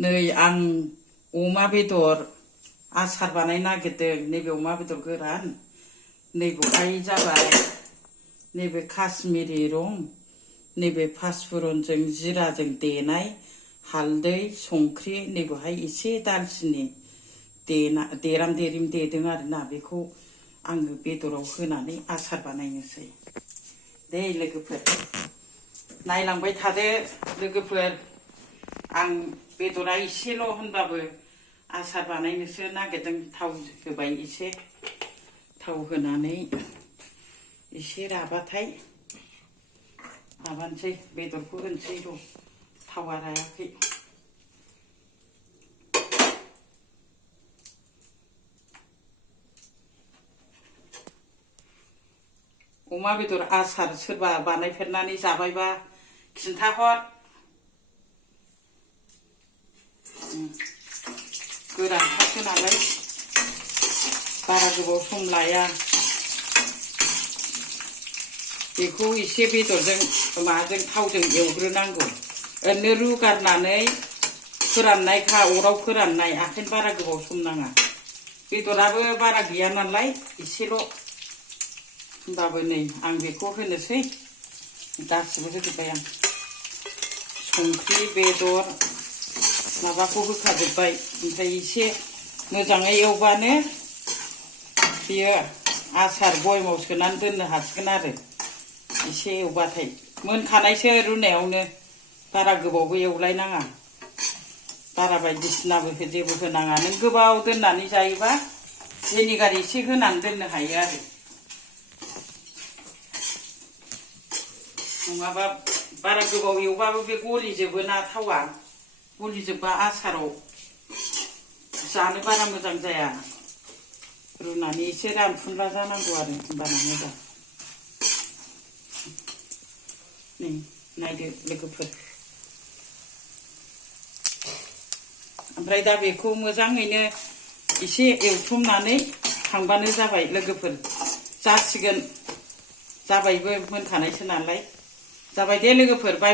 नै आं अमा बेदर आसार बानायनो नागिरदों। नैबे अमा बेदर गोरान, नैबेहाय जाबाय नैबे काश्मीरी रं, नैबे पाँचफोरनजों जिराजों देनाय हालदै संख्रि, नैबेहाय एसे दालचिनि देराम देरिम देदों आरोना। बेखौ आङो बेदराव होनानै आसार बानायनोसै। दे लोगोफोर नायलांबाय थादो लोगोफोर। आं बेदरा एसेल' होनबाबो आसार बानायनोसो नागिरदों। थाव होबाय एसे, थाव होनानै एसे राबाथाय माबानोसै, बेदरखौ होनोसै र'। थावा रायाखै। अमा बेदर आसार सोरबा बानायफेरनानै जाबायबा खिन्थाहर। गोरानखासो नालाय बारा गोबाव सम लाया। बेखौ एसे बेदरजों माबाजों थावजों एवग्रोनांगौ। ओरैनो रुगारनानै फोराननायखा, अराव फोराननाय, ओंखायनो बारा गोबाव सम नाङा। बेदराबो बारा गैया नालाय एसेल'। होमबाबो नै आं बेखौ होनोसै। गासिबो होजोब्बाय आं। संख्रि, बेदर माबाखौ होखाजोब्बाय। ओमफ्राय एसे मोजाङै एवबानो बेयो आसार बयेमाव सोनानै दोननो हासिगोन आरो। एसे एवबाथाय मोनखानायसो रुनायावनो, बारा गोबावबो एवलायनाङा। बारा बायदिसिनाबो जेबो होनाङा। नों गोबाव दोननानै जायोबा भिनेगार एसे होनानै दोननो हायो आरो। नङाबा बारा गोबाव एवबाबो बे गलिजोबो ना, थावा गलिजोबबा आसाराव जानो बारा मोजां जाया। रुनानै एसे रानफुनला जानांगौ आरो, होमबाना मोजां। नै नायदो लोगोफोर। ओमफ्राय दा बेखौ मोजाङैनो एसे एवथ्रमनानै खांबानो जाबाय लोगोफोर। जासिगोन, जाबायबो, मोनखानायसो नालाय। जाबाय दे लोगोफोर, बाय।